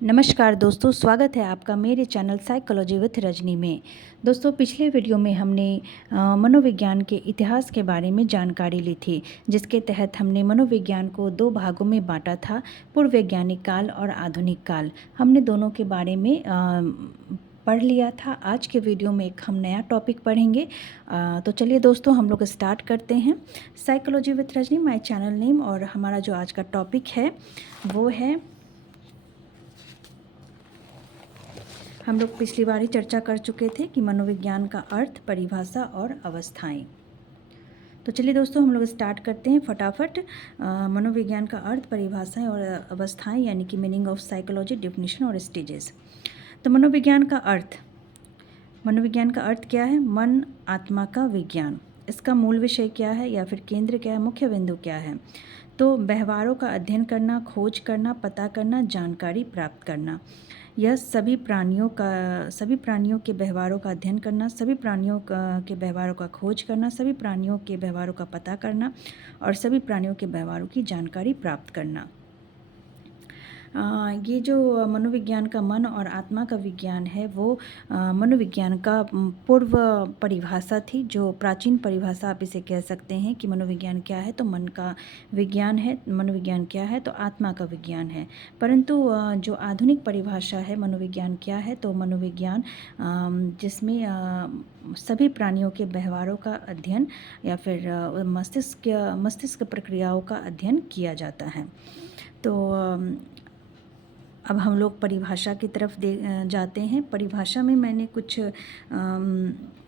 नमस्कार दोस्तों, स्वागत है आपका मेरे चैनल साइकोलॉजी विथ रजनी में। दोस्तों, पिछले वीडियो में हमने मनोविज्ञान के इतिहास के बारे में जानकारी ली थी, जिसके तहत हमने मनोविज्ञान को दो भागों में बांटा था, पूर्व वैज्ञानिक काल और आधुनिक काल। हमने दोनों के बारे में पढ़ लिया था। आज के वीडियो में एक हम नया टॉपिक पढ़ेंगे। तो चलिए दोस्तों, हम लोग स्टार्ट करते हैं। Psychology with Rajni my channel name, और हमारा जो आज का टॉपिक है वो है, हम लोग पिछली बार ही चर्चा कर चुके थे कि मनोविज्ञान का अर्थ, परिभाषा और अवस्थाएं। तो चलिए दोस्तों, हम लोग स्टार्ट करते हैं फटाफट। मनोविज्ञान का अर्थ, परिभाषाएं और अवस्थाएं, यानी कि मीनिंग ऑफ साइकोलॉजी, डेफिनेशन और स्टेजेस। तो मनोविज्ञान का अर्थ क्या है? मन, आत्मा का विज्ञान। इसका मूल विषय क्या है, या फिर केंद्र क्या है, मुख्य बिंदु क्या है? तो व्यवहारों का अध्ययन करना, खोज करना, पता करना, जानकारी प्राप्त करना। यह सभी प्राणियों के व्यवहारों का अध्ययन करना, सभी प्राणियों के व्यवहारों का खोज करना, सभी प्राणियों के व्यवहारों का पता करना और सभी प्राणियों के व्यवहारों की जानकारी प्राप्त करना। ये जो मनोविज्ञान का मन और आत्मा का विज्ञान है, वो मनोविज्ञान का पूर्व परिभाषा थी, जो प्राचीन परिभाषा आप इसे कह सकते हैं कि मनोविज्ञान क्या है तो मन का विज्ञान है, मनोविज्ञान क्या है तो आत्मा का विज्ञान है। परंतु जो आधुनिक परिभाषा है मनोविज्ञान क्या है, तो मनोविज्ञान जिसमें सभी प्राणियों के व्यवहारों का अध्ययन या फिर मस्तिष्क प्रक्रियाओं का अध्ययन किया जाता है। तो अब हम लोग परिभाषा की तरफ जाते हैं। परिभाषा में मैंने कुछ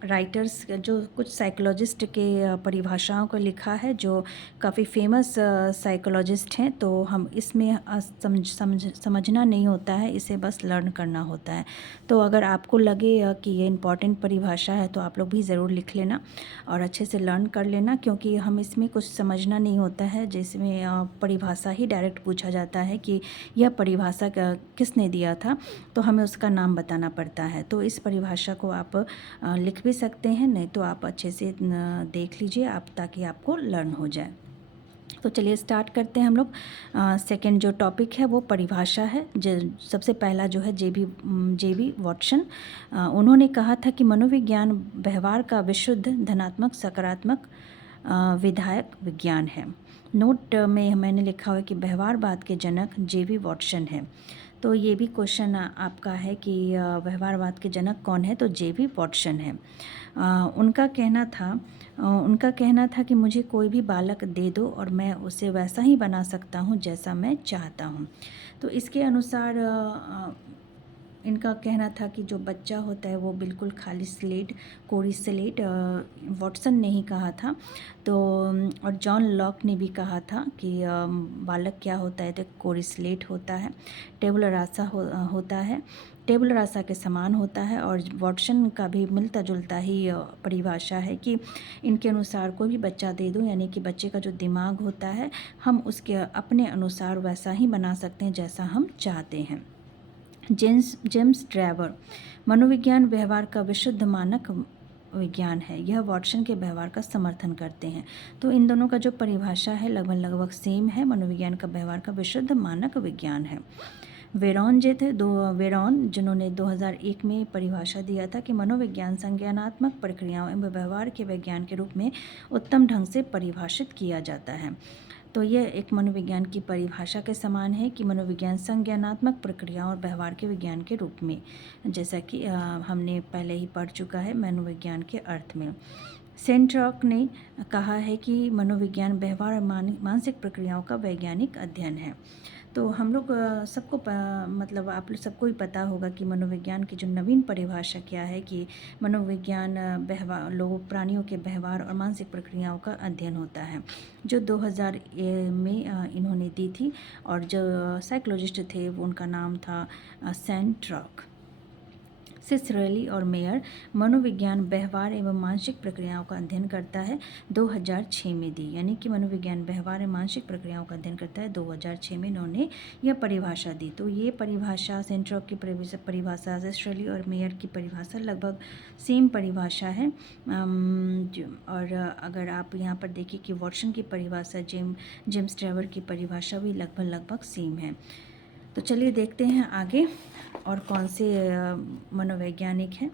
राइटर्स, जो कुछ साइकोलॉजिस्ट के परिभाषाओं को लिखा है, जो काफ़ी फेमस साइकोलॉजिस्ट हैं। तो हम इसमें समझना नहीं होता है, इसे बस लर्न करना होता है। तो अगर आपको लगे कि ये इम्पॉर्टेंट परिभाषा है तो आप लोग भी ज़रूर लिख लेना और अच्छे से लर्न कर लेना, क्योंकि हम इसमें कुछ समझना नहीं होता है, जिसमें परिभाषा ही डायरेक्ट पूछा जाता है कि यह परिभाषा किसने दिया था, तो हमें उसका नाम बताना पड़ता है। तो इस परिभाषा को आप लिख भी सकते हैं, नहीं तो आप अच्छे से देख लीजिए आप, ताकि आपको लर्न हो जाए। तो चलिए स्टार्ट करते हैं हम लोग। सेकंड जो टॉपिक है वो परिभाषा है। सबसे पहला जो है जे बी वॉटसन, उन्होंने कहा था कि मनोविज्ञान व्यवहार का विशुद्ध, धनात्मक, सकारात्मक विधायक विज्ञान है। नोट में मैंने लिखा हुआ कि व्यवहारवाद के जनक जे.बी. वॉटसन है। तो ये भी क्वेश्चन आपका है कि व्यवहारवाद के जनक कौन है, तो जे.बी. वॉटसन है। उनका कहना था कि मुझे कोई भी बालक दे दो और मैं उसे वैसा ही बना सकता हूँ जैसा मैं चाहता हूँ। तो इसके अनुसार इनका कहना था कि जो बच्चा होता है वो बिल्कुल खाली स्लेट, कोरी स्लेट, वॉटसन ने ही कहा था। तो और जॉन लॉक ने भी कहा था कि बालक क्या होता है, तो कोरी स्लेट होता है, टेबुला रासा होता है, टेबुला रासा के समान होता है। और वॉटसन का भी मिलता जुलता ही परिभाषा है कि इनके अनुसार कोई भी बच्चा दे दो, यानी कि बच्चे का जो दिमाग होता है हम उसके अपने अनुसार वैसा ही बना सकते हैं जैसा हम चाहते हैं। जेम्स ड्रावर, मनोविज्ञान व्यवहार का विशुद्ध मानक विज्ञान है, यह वॉटसन के व्यवहार का समर्थन करते हैं। तो इन दोनों का जो परिभाषा है लगभग सेम है। मनोविज्ञान का व्यवहार का विशुद्ध मानक विज्ञान है। वेरॉन जिन्होंने 2001 में परिभाषा दिया था कि मनोविज्ञान संज्ञानात्मक प्रक्रियाओं एवं व्यवहार के विज्ञान के रूप में उत्तम ढंग से परिभाषित किया जाता है। तो यह एक मनोविज्ञान की परिभाषा के समान है कि मनोविज्ञान संज्ञानात्मक प्रक्रियाओं और व्यवहार के विज्ञान के रूप में, जैसा कि हमने पहले ही पढ़ चुका है मनोविज्ञान के अर्थ में। सेंट्रॉक ने कहा है कि मनोविज्ञान व्यवहार और मानसिक प्रक्रियाओं का वैज्ञानिक अध्ययन है। तो हम लोग मतलब आप लोग सबको ही पता होगा कि मनोविज्ञान की जो नवीन परिभाषा क्या है, कि मनोविज्ञान प्राणियों के व्यवहार और मानसिक प्रक्रियाओं का अध्ययन होता है, जो 2000 में इन्होंने दी थी। और जो साइकोलॉजिस्ट थे वो उनका नाम था सेंट्रॉक। सिसरेली और मेयर, मनोविज्ञान व्यवहार एवं मानसिक प्रक्रियाओं का अध्ययन करता है, 2006 में दी। यानी कि मनोविज्ञान व्यवहार एवं मानसिक प्रक्रियाओं का अध्ययन करता है, 2006 में इन्होंने यह परिभाषा दी। तो ये परिभाषा, सेंट्रॉक की परिभाषा, सिसरेली और मेयर की परिभाषा लगभग सेम परिभाषा है। और अगर आप यहाँ पर देखिए कि वॉटसन की परिभाषा, जेम्स ड्रावर की परिभाषा भी लगभग सेम है। तो चलिए देखते हैं आगे और कौन से मनोवैज्ञानिक हैं।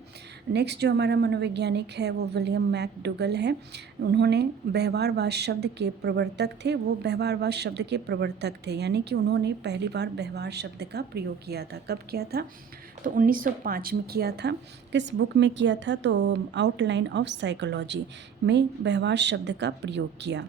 नेक्स्ट जो हमारा मनोवैज्ञानिक है वो विलियम मैकडूगल है। उन्होंने व्यवहारवाद शब्द के प्रवर्तक थे। वो व्यवहारवाद शब्द के प्रवर्तक थे, यानी कि उन्होंने पहली बार व्यवहार शब्द का प्रयोग किया था। कब किया था? तो 1905 में किया था। किस बुक में किया था? तो आउटलाइन ऑफ साइकोलॉजी में व्यवहार शब्द का प्रयोग किया।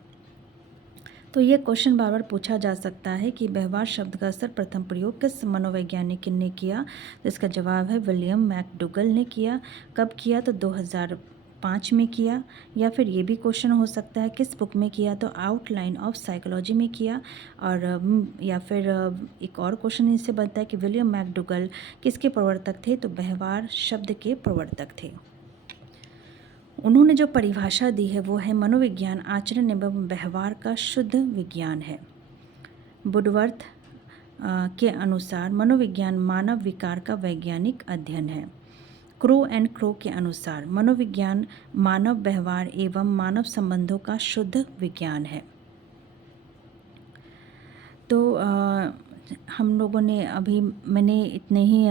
तो ये क्वेश्चन बार बार पूछा जा सकता है कि व्यवहार शब्द का सर्वप्रथम प्रयोग किस मनोवैज्ञानिक ने किया? तो इसका जवाब है विलियम मैकडूगल ने किया। कब किया? तो 2005 में किया। या फिर ये भी क्वेश्चन हो सकता है किस बुक में किया? तो आउटलाइन ऑफ साइकोलॉजी में किया। और या फिर एक और क्वेश्चन इससे बनता है कि विलियम मैकडूगल किसके प्रवर्तक थे? तो व्यवहार शब्द के प्रवर्तक थे। उन्होंने जो परिभाषा दी है वो है मनोविज्ञान आचरण एवं व्यवहार का शुद्ध विज्ञान है। वुडवर्थ के अनुसार मनोविज्ञान मानव विकार का वैज्ञानिक अध्ययन है। क्रो एंड क्रो के अनुसार मनोविज्ञान मानव व्यवहार एवं मानव संबंधों का शुद्ध विज्ञान है। तो हम लोगों ने अभी मैंने इतने ही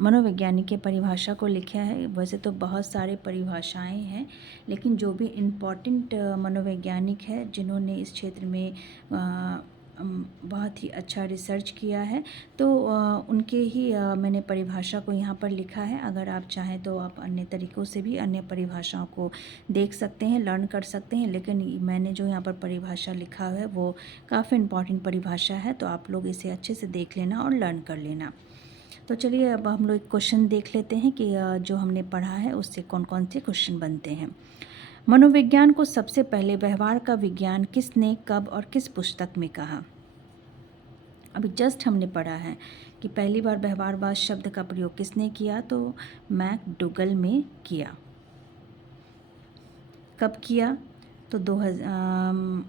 मनोवैज्ञानिक के परिभाषा को लिखा है। वैसे तो बहुत सारे परिभाषाएं हैं, लेकिन जो भी इम्पॉर्टेंट मनोवैज्ञानिक है जिन्होंने इस क्षेत्र में बहुत ही अच्छा रिसर्च किया है, तो उनके ही मैंने परिभाषा को यहाँ पर लिखा है। अगर आप चाहें तो आप अन्य तरीक़ों से भी अन्य परिभाषाओं को देख सकते हैं, लर्न कर सकते हैं, लेकिन मैंने जो यहाँ पर परिभाषा लिखा है वो काफ़ी इम्पॉर्टेंट परिभाषा है, तो आप लोग इसे अच्छे से देख लेना और लर्न कर लेना। तो चलिए अब हम लोग एक क्वेश्चन देख लेते हैं कि जो हमने पढ़ा है उससे कौन कौन से क्वेश्चन बनते हैं। मनोविज्ञान को सबसे पहले व्यवहार का विज्ञान किसने, कब और किस पुस्तक में कहा? अभी जस्ट हमने पढ़ा है कि पहली बार व्यवहारवाद शब्द का प्रयोग किसने किया? तो मैकडूगल में किया। कब किया? तो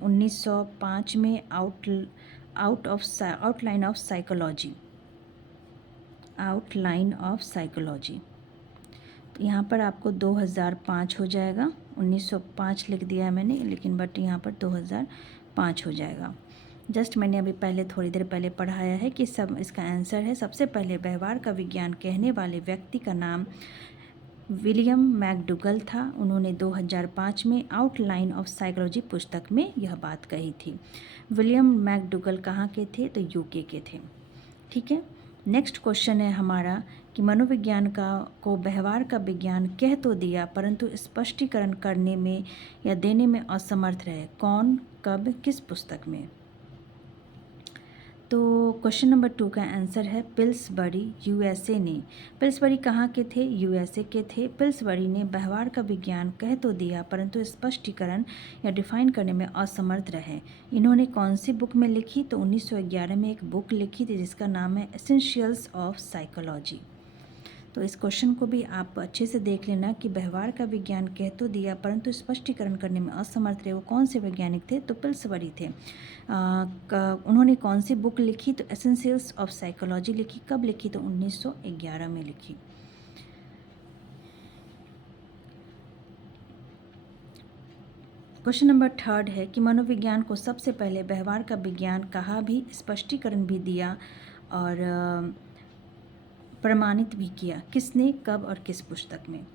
1905 में आउटलाइन ऑफ साइकोलॉजी। तो यहाँ पर आपको 2005 हो जाएगा। 1905 लिख दिया है मैंने, लेकिन बट यहाँ पर 2005 हो जाएगा। जस्ट मैंने अभी पहले थोड़ी देर पहले पढ़ाया है कि सब इसका आंसर है। सबसे पहले व्यवहार का विज्ञान कहने वाले व्यक्ति का नाम विलियम मैकडूगल था। उन्होंने 2005 में आउटलाइन ऑफ साइकोलॉजी पुस्तक में यह बात कही थी। विलियम मैकडूगल कहाँ के थे? तो यूके के थे। ठीक है। नेक्स्ट क्वेश्चन है हमारा कि मनोविज्ञान को व्यवहार का विज्ञान कह तो दिया, परंतु स्पष्टीकरण करने में या देने में असमर्थ रहे। कौन, कब, किस पुस्तक में? तो क्वेश्चन नंबर 2 का आंसर है पिल्सबरी, यूएसए ने। पिल्सबरी कहाँ के थे? यूएसए के थे। पिल्सबरी ने व्यवहार का विज्ञान कह तो दिया, परंतु स्पष्टीकरण या डिफाइन करने में असमर्थ रहे। इन्होंने कौन सी बुक में लिखी? तो 1911 में एक बुक लिखी थी जिसका नाम है एसेंशियल्स ऑफ साइकोलॉजी। तो इस क्वेश्चन को भी आप अच्छे से देख लेना कि व्यवहार का विज्ञान कह तो दिया परंतु स्पष्टीकरण करने में असमर्थ रहे। वो कौन से वैज्ञानिक थे? तो पिल्सबरी थे। उन्होंने कौन सी बुक लिखी? तो एसेंशियल्स ऑफ साइकोलॉजी लिखी। कब लिखी? तो 1911 में लिखी। क्वेश्चन नंबर 3 है कि मनोविज्ञान को सबसे पहले व्यवहार का विज्ञान कहा भी, स्पष्टीकरण भी दिया और प्रमाणित भी किया। किसने, कब और किस पुस्तक में?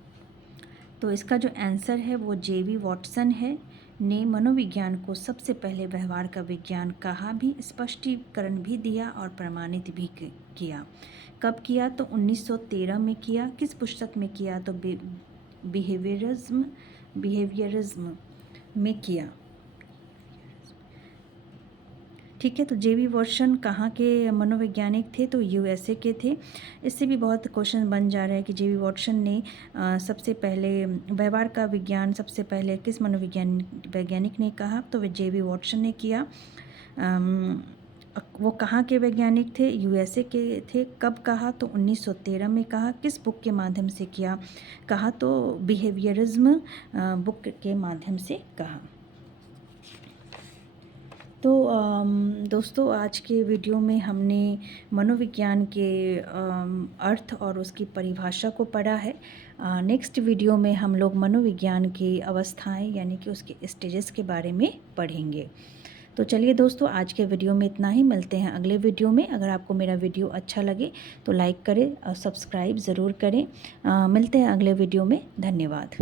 तो इसका जो आंसर है वो जेवी वॉटसन है ने मनोविज्ञान को सबसे पहले व्यवहार का विज्ञान कहा भी, स्पष्टीकरण भी दिया और प्रमाणित भी किया। कब किया? तो 1913 में किया। किस पुस्तक में किया? तो बिहेवियरिज्म में किया। ठीक है। तो जेवी वॉटसन कहाँ के मनोवैज्ञानिक थे? तो यूएसए के थे। इससे भी बहुत क्वेश्चन बन जा रहा है कि जेवी वॉटसन ने सबसे पहले व्यवहार का विज्ञान सबसे पहले किस वैज्ञानिक ने कहा? तो वह जेवी वॉटसन ने किया। वो कहाँ के वैज्ञानिक थे? यूएसए के थे। कब कहा? तो 1913 में कहा। किस बुक के माध्यम से किया कहा? तो बिहेवियरिज्म बुक के माध्यम से कहा। तो दोस्तों आज के वीडियो में हमने मनोविज्ञान के अर्थ और उसकी परिभाषा को पढ़ा है। नेक्स्ट वीडियो में हम लोग मनोविज्ञान की अवस्थाएं यानी कि उसके स्टेजेस के बारे में पढ़ेंगे। तो चलिए दोस्तों, आज के वीडियो में इतना ही। मिलते हैं अगले वीडियो में। अगर आपको मेरा वीडियो अच्छा लगे तो लाइक करें और सब्सक्राइब ज़रूर करें। मिलते हैं अगले वीडियो में। धन्यवाद।